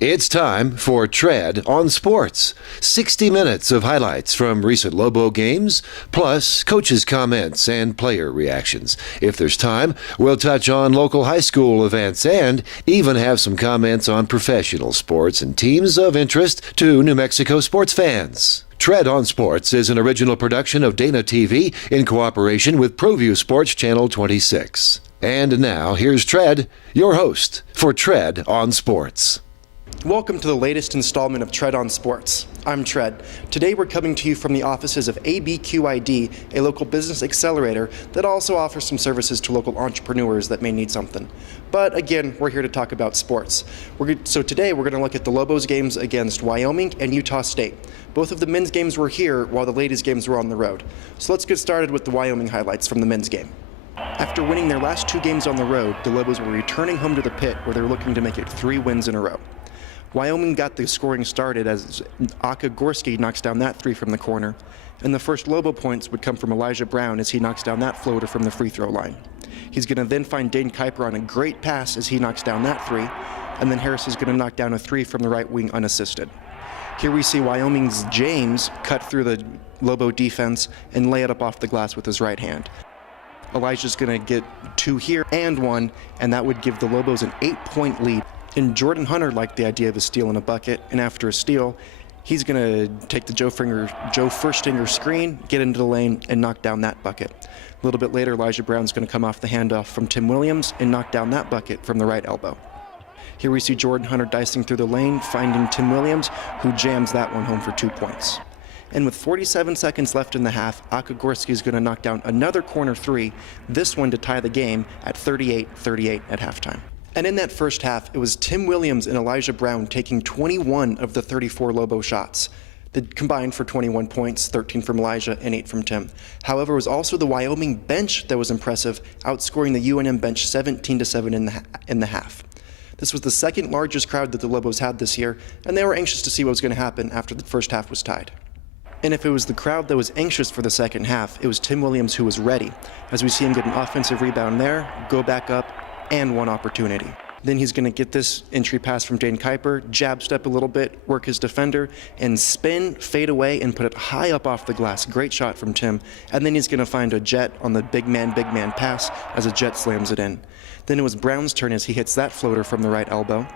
It's time for Tread on Sports. 60 minutes of highlights from recent Lobo games, plus coaches' comments and player reactions. If there's time, we'll touch on local high school events and even have some comments on professional sports and teams of interest to New Mexico sports fans. Tread on Sports is an original production of Dana TV in cooperation with ProView Sports Channel 26. And now, here's Tread, your host for Tread on Sports. Welcome to the latest installment of Tread on Sports. I'm Tread. Today we're coming to you from the offices of ABQID, a local business accelerator that also offers some services to local entrepreneurs that may need something. But again, we're here to talk about sports. So today we're going to look at the Lobos games against Wyoming and Utah State. Both of the men's games were here while the ladies' games were on the road. So let's get started with the Wyoming highlights from the men's game. After winning their last two games on the road, the Lobos were returning home to the pit where they're looking to make it 3 wins in a row. Wyoming got the scoring started as Aka knocks down that 3 from the corner, and the first Lobo points would come from Elijah Brown as he knocks down that floater from the free throw line. He's going to then find Dane Kuiper on a great pass as he knocks down that 3, and then Harris is going to knock down a 3 from the right wing unassisted. Here we see Wyoming's James cut through the Lobo defense and lay it up off the glass with his right hand. Elijah's going to get 2 here and 1, and that would give the Lobos an 8-point lead. And Jordan Hunter liked the idea of a steal in a bucket, and after a steal, he's going to take the Joe Furstinger screen, get into the lane, and knock down that bucket. A little bit later, Elijah Brown's going to come off the handoff from Tim Williams and knock down that bucket from the right elbow. Here we see Jordan Hunter dicing through the lane, finding Tim Williams, who jams that one home for 2 points. And with 47 seconds left in the half, Aka is going to knock down another corner 3, this one to tie the game at 38-38 at halftime. And in that first half, it was Tim Williams and Elijah Brown taking 21 of the 34 Lobo shots. They combined for 21 points, 13 from Elijah and 8 from Tim. However, it was also the Wyoming bench that was impressive, outscoring the UNM bench 17-7 in the half. This was the second largest crowd that the Lobos had this year, and they were anxious to see what was going to happen after the first half was tied. And if it was the crowd that was anxious for the second half, it was Tim Williams who was ready, as we see him get an offensive rebound there, go back up, and one opportunity. Then he's going to get this entry pass from Dane Kuiper, jab step a little bit, work his defender, and spin, fade away, and put it high up off the glass. Great shot from Tim. And then he's going to find a Jet on the big man pass as a Jet slams it in. Then it was Brown's turn as he hits that floater from the right elbow.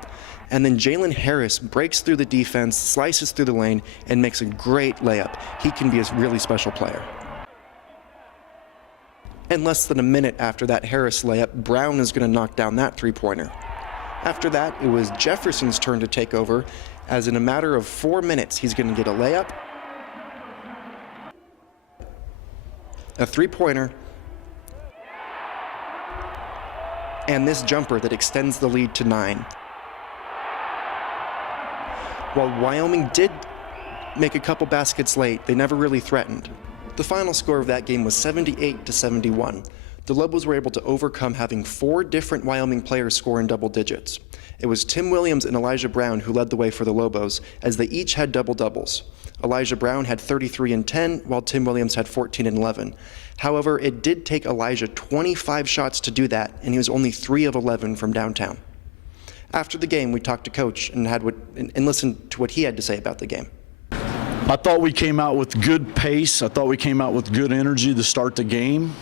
And then Jalen Harris breaks through the defense, slices through the lane, and makes a great layup. He can be a really special player. And less than a minute after that Harris layup, Brown is going to knock down that 3-pointer. After that, it was Jefferson's turn to take over, as in a matter of 4 minutes, he's going to get a layup, a 3-pointer, and this jumper that extends the lead to 9. While Wyoming did make a couple baskets late, they never really threatened. The final score of that game was 78-71. The Lobos were able to overcome having 4 different Wyoming players score in double digits. It was Tim Williams and Elijah Brown who led the way for the Lobos, as they each had double-doubles. Elijah Brown had 33 and 10, while Tim Williams had 14 and 11. However, it did take Elijah 25 shots to do that, and he was only 3 of 11 from downtown. After the game, we talked to Coach and listened to what he had to say about the game. I thought we came out with good pace. I thought we came out with good energy to start the game.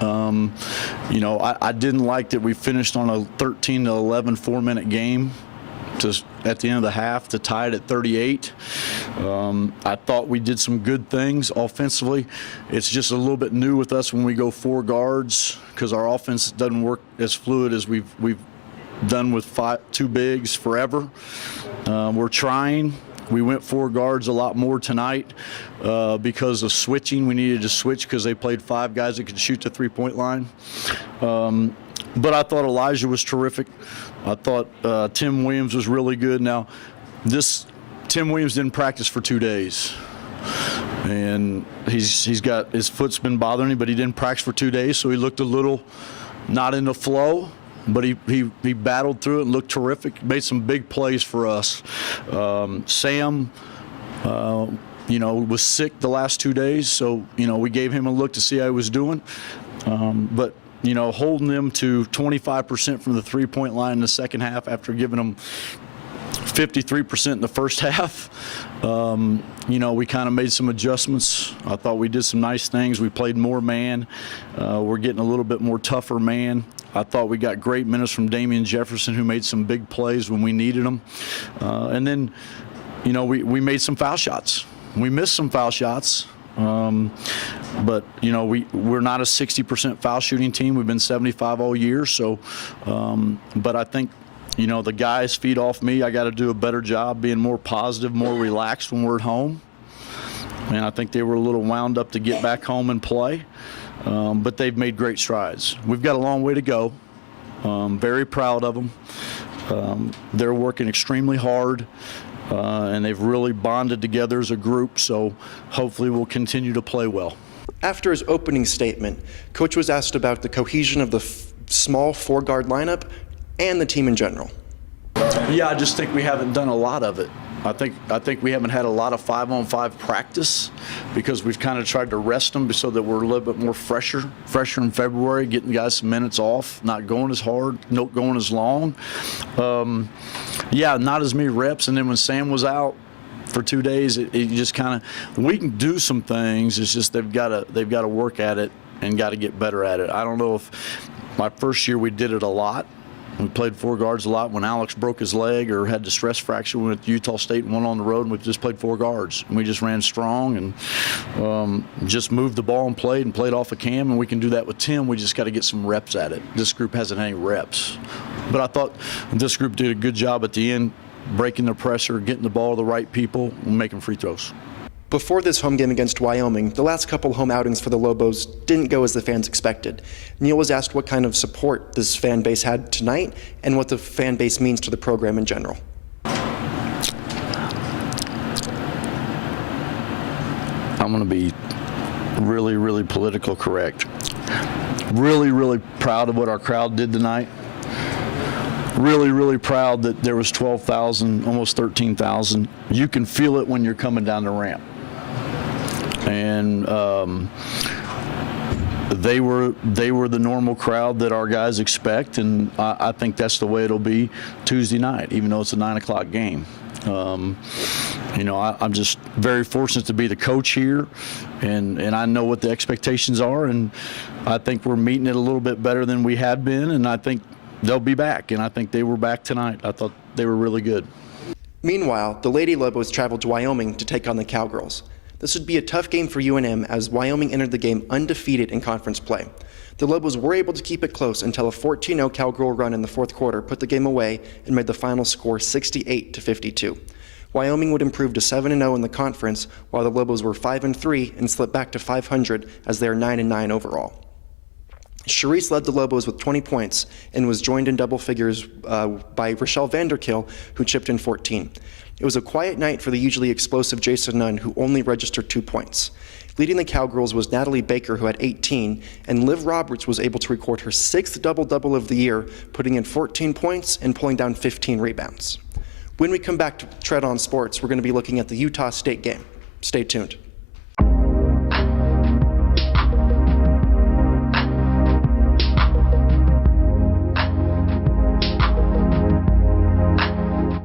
I didn't like that we finished on a 13-11 4-minute game at the end of the half to tie it at 38. I thought we did some good things offensively. It's just a little bit new with us when we go 4 guards because our offense doesn't work as fluid as we've done with 2 bigs forever. We're trying. We went 4 guards a lot more tonight because of switching. We needed to switch because they played 5 guys that could shoot the 3-point line. But I thought Elijah was terrific. I thought Tim Williams was really good. Now, Tim Williams didn't practice for 2 days. And he's got his foot's been bothering him, but he didn't practice for 2 days, so he looked a little not in the flow. But he battled through it and looked terrific, made some big plays for us. Sam, was sick the last 2 days, so, we gave him a look to see how he was doing. But holding them to 25% from the 3-point line in the second half after giving them 53% in the first half. You know, we kind of made some adjustments. I thought we did some nice things. We played more man. We're getting a little bit more tougher man. I thought we got great minutes from Damian Jefferson, who made some big plays when we needed them. And then, you know, we made some foul shots. We missed some foul shots. But, you know, we're not a 60% foul shooting team. We've been 75 all year. So, but I think, you know, the guys feed off me. I got to do a better job being more positive, more relaxed when we're at home. And I think they were a little wound up to get back home and play. But they've made great strides. We've got a long way to go. Very proud of them. They're working extremely hard. And they've really bonded together as a group, so hopefully we'll continue to play well. After his opening statement, Coach was asked about the cohesion of the small four-guard lineup and the team in general. Yeah, I just think we haven't done a lot of it. I think we haven't had a lot of 5-on-5 practice because we've kind of tried to rest them so that we're a little bit more fresher in February, getting guys some minutes off, not going as hard, not going as long. Yeah, not as many reps. And then when Sam was out for 2 days, it just kind of, we can do some things. It's just they've got to work at it and got to get better at it. I don't know if my first year we did it a lot. We played four guards a lot. When Alex broke his leg or had the stress fracture, we went to Utah State and went on the road, and we just played four guards. And we just ran strong and just moved the ball and played off of Cam, and we can do that with Tim. We just got to get some reps at it. This group hasn't had any reps. But I thought this group did a good job at the end, breaking the pressure, getting the ball to the right people, and making free throws. Before this home game against Wyoming, the last couple home outings for the Lobos didn't go as the fans expected. Neal was asked what kind of support this fan base had tonight and what the fan base means to the program in general. I'm going to be really, really political correct. Really, really proud of what our crowd did tonight. Really, really proud that there was 12,000, almost 13,000. You can feel it when you're coming down the ramp. And they were the normal crowd that our guys expect, and I think that's the way it'll be Tuesday night, even though it's a 9 o'clock game. You know, I'm just very fortunate to be the coach here, and I know what the expectations are, and I think we're meeting it a little bit better than we had been, and I think they'll be back, and I think they were back tonight. I thought they were really good. Meanwhile, the Lady Lobos traveled to Wyoming to take on the Cowgirls. This would be a tough game for UNM as Wyoming entered the game undefeated in conference play. The Lobos were able to keep it close until a 14-0 Cowgirl run in the fourth quarter put the game away and made the final score 68-52. Wyoming would improve to 7-0 in the conference, while the Lobos were 5-3 and slipped back to 500 as they are 9-9 overall. Charisse led the Lobos with 20 points and was joined in double figures by Rochelle Vanderkill, who chipped in 14. It was a quiet night for the usually explosive Jason Nunn, who only registered 2 points. Leading the Cowgirls was Natalie Baker, who had 18, and Liv Roberts was able to record her 6th double-double of the year, putting in 14 points and pulling down 15 rebounds. When we come back to Tread on Sports, we're going to be looking at the Utah State game. Stay tuned.